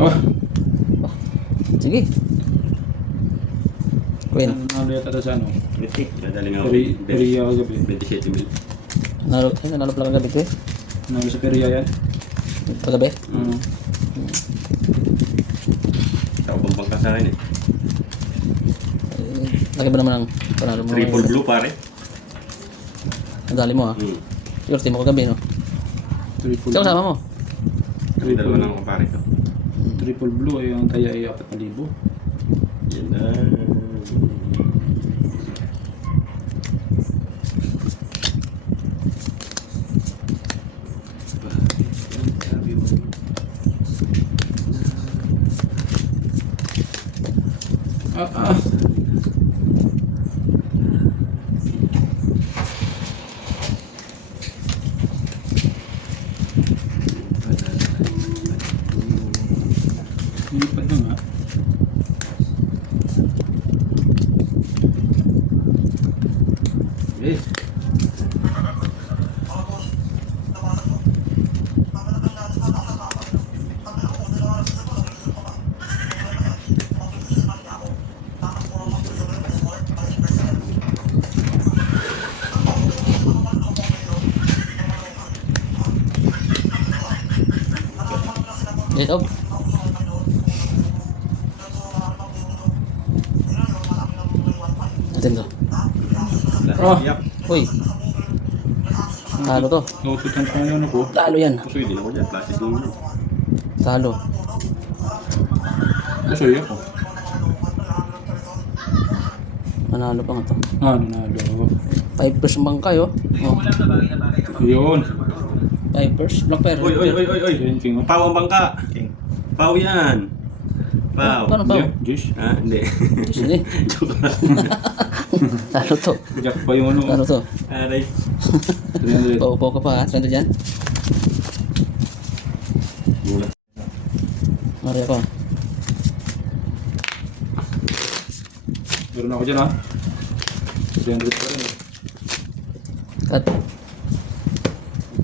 Oh, Oh. Sige. Queen. nanalo yata sa ano? Ito, nadaling ako. Peria kagabi. 27 mil. Nanalo pala kagabi ko eh. Nanalo sa Peria yan. Kagabi. Sa ubang bangka sa akin eh. Lagi ba naman ang panalo mo? Triple blue pare. Ang dali mo ah. Siguro team mo kagabi no? Triple Saan kasama mo? Ang dalawa ng kapare ko. Triple blue ay ang taya ay 4,000. Yan na. Ah. Lipat na nga. Eh. Ito. Atin to. Ah. Yap. Uy. Talo to. Naututan pa yun ako. Talo yan. Pusoy din ako dyan. Plasis lang yun. Talo. Pusoy ako. Manalo pa nga to. Ah, nanalo. 5 ang bangkay oh. Oh. Yun. 5 black pair. Oy, oy, oy, oy, oy. Yun, king. Pau ang bangka. Pau yan. Pau. Paano pa? Josh. Ah, hindi. Sige. Talo to. Jack pa yung ano. Talo to. Aray. 300. Paupo ka pa ha. Saan dyan? Gulat. Mari ako. Meron ako dyan ha. 300 pa rin eh. Cut.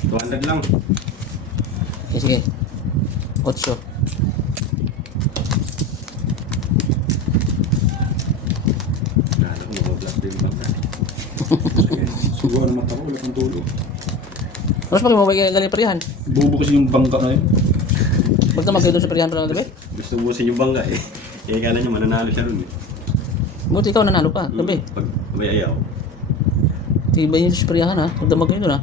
200 lang. Okay, sige. 8. Nalo ko, mabablas din yung bangka. Siguro naman ako. Wala kang tulo. Mas mag-mabay galing parihan. Bubo kasi yung bangka na yun. Ba't naman kayo doon sa parihan pa ng gabi? Gusto busin yung bangka eh. Eh, kala nyo mananalo siya ron eh. Buti ikaw nanalo pa. Gabi. Pag may ayaw. Tiba yung sa parihan ha. Magdamag kayo doon ha.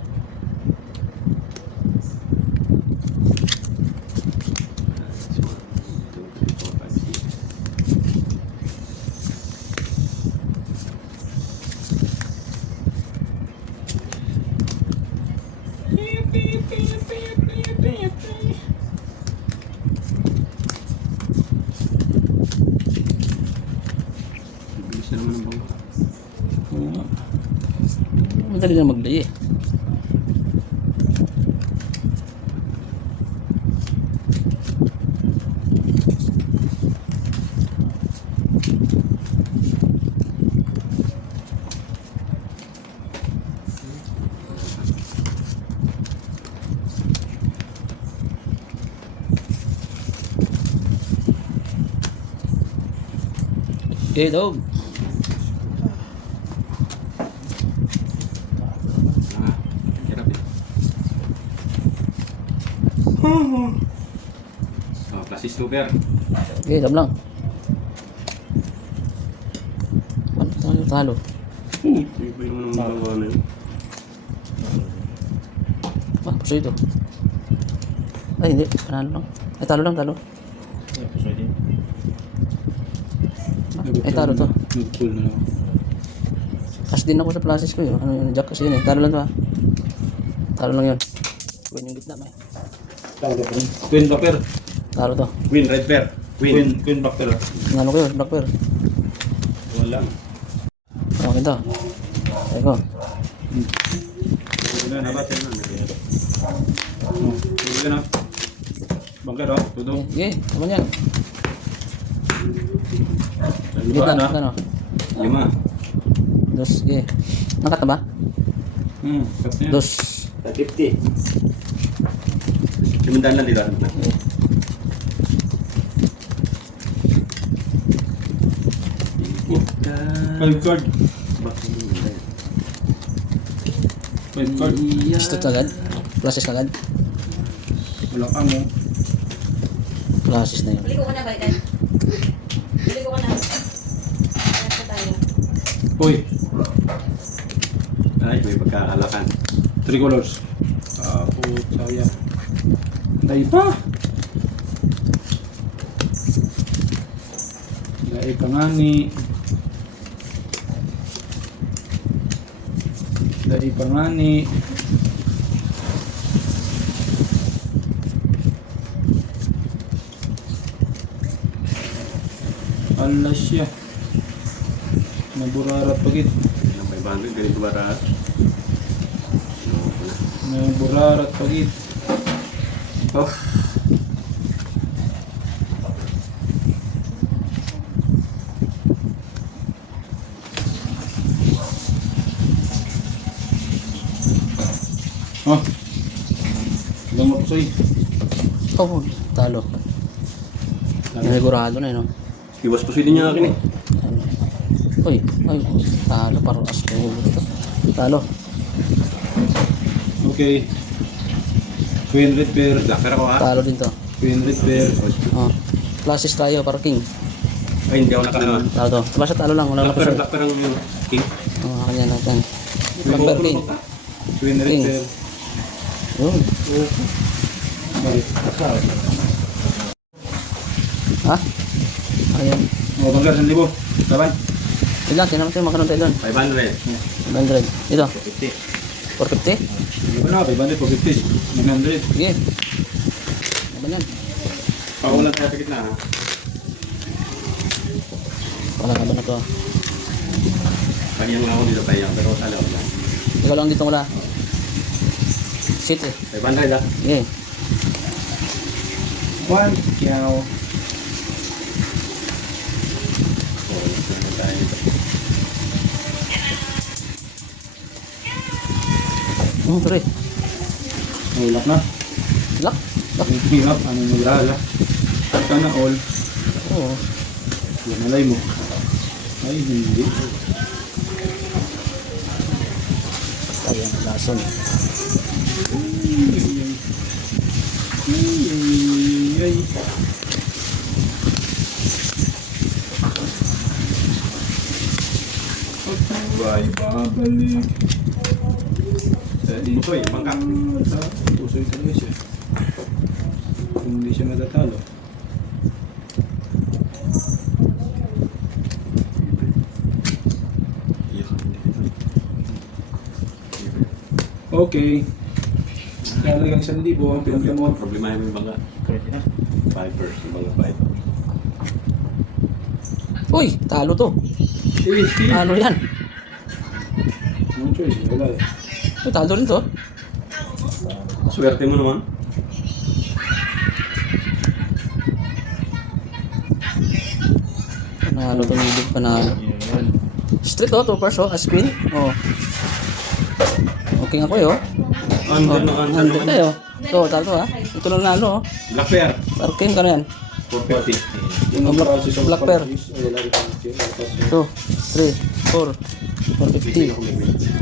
Bilis na naman ang bangka. Oo nga. Madali na magdayi eh. Okay, dog. Ah, hirap eh. Oh, plasis super. Okay, dam lang. Ano talo? Iba yung naman ang bangka na yun. Ah, puso ito. Ay, hindi. Panalo lang. Ay, talo lang, talo. Ay, talo to. Nag-pull na lang. Cash din ako sa plasis ko yun. Ano yun, jack kasi yun eh. Talo lang to ha. Talo lang yun. Queen yung gitna may. Queen black pair. Talo to. Queen, red pair. Queen. Queen black pair. Nano ko yun, black pair. Wala. Okay to. Ay ko. Wala na ba? Yan na. Sige na. Bangka daw. Tudo. Okay, naman yan. Gitna na. Ano? 5. Dos, okay. Nakat na ba? Cut niya. Dos. 50. 5 lang dito. Five card. Bakit hindi ba yan? Five card. Straight agad. Flashes agad. Wala ka mo. Flashes na yun. Bili ko ka na, Biden. Bili ko ka na. Ayan po tayo. Uy. Ay, may pagkakalakan. Three colors. Sayang. Dahil pa. Dahil pa nga ni. Dahil pa nga ni. Alas siya. Naburarat pagit. Ang 500, ganito ba rahat? Naburarat pagit. Oh. Oh. Gamot ko sa'yo. Oh, talo. Nahigurado na yun, no? Iwas po sila niya akin eh. Uy, ay, talo. Parang asko yung ulo to. Talo. Okay. 200 per. Blacker ako ha. Talo din to. 200 per. Oh. Flashes tayo, para king. Ay, hindi ako nakalaman. Talo to. Basta talo lang, wala na Blacker, pa blacker ang yung king. Oh, akin yan, natin. Blackbird king. 200 King. per. Yun. Balik. Ha? Ayan. O, banggar, 1,000. Sabay. Ilan, tinan natin makaroon tayo doon. 500. 100. Ito, 50. 450. Hindi ba na? 500 po 50. 900. Sige. Ano yan? Paulan tayo sa gitna ha. Wala ka ba na to? Pagyan nga ako dito tayo. Pero sala ko lang. Ikaw lang dito wala. Sit eh. 500 ha. Sige. 1. Kiyaw. Oh, ano tayo dito. Oh, pre. Ulak na. Lock. Lock. Ang hirap. Anong magrala? Sana all. Oo. Yan nalay mo. Ay, hindi. Ayan, lason. Ay. Ay, babalik. Pusoy, bangka. Pusoy talaga siya. Kung hindi siya matatalo. Okay. Lalagyan 1,000 ang pinagdamot. Problema yung bangka. 5 yung bangka 5. Uy, talo to. Talo yan. No choice, wala eh. Uy, talo rin to. Swerte mo naman. Panalo, tumibig, panalo. Straight to, 2 pairs, oh. As queen. Oh. Okay nga ko, eh, oh. Under no, under Under naman. tayo. Ito, talo to, ha. Ito lang nalo, oh. Black pair. Para king ka na yan. 450. Yung black pair. Wala rin ang check. 2, 3, 4, 450.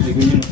Ligo nyo.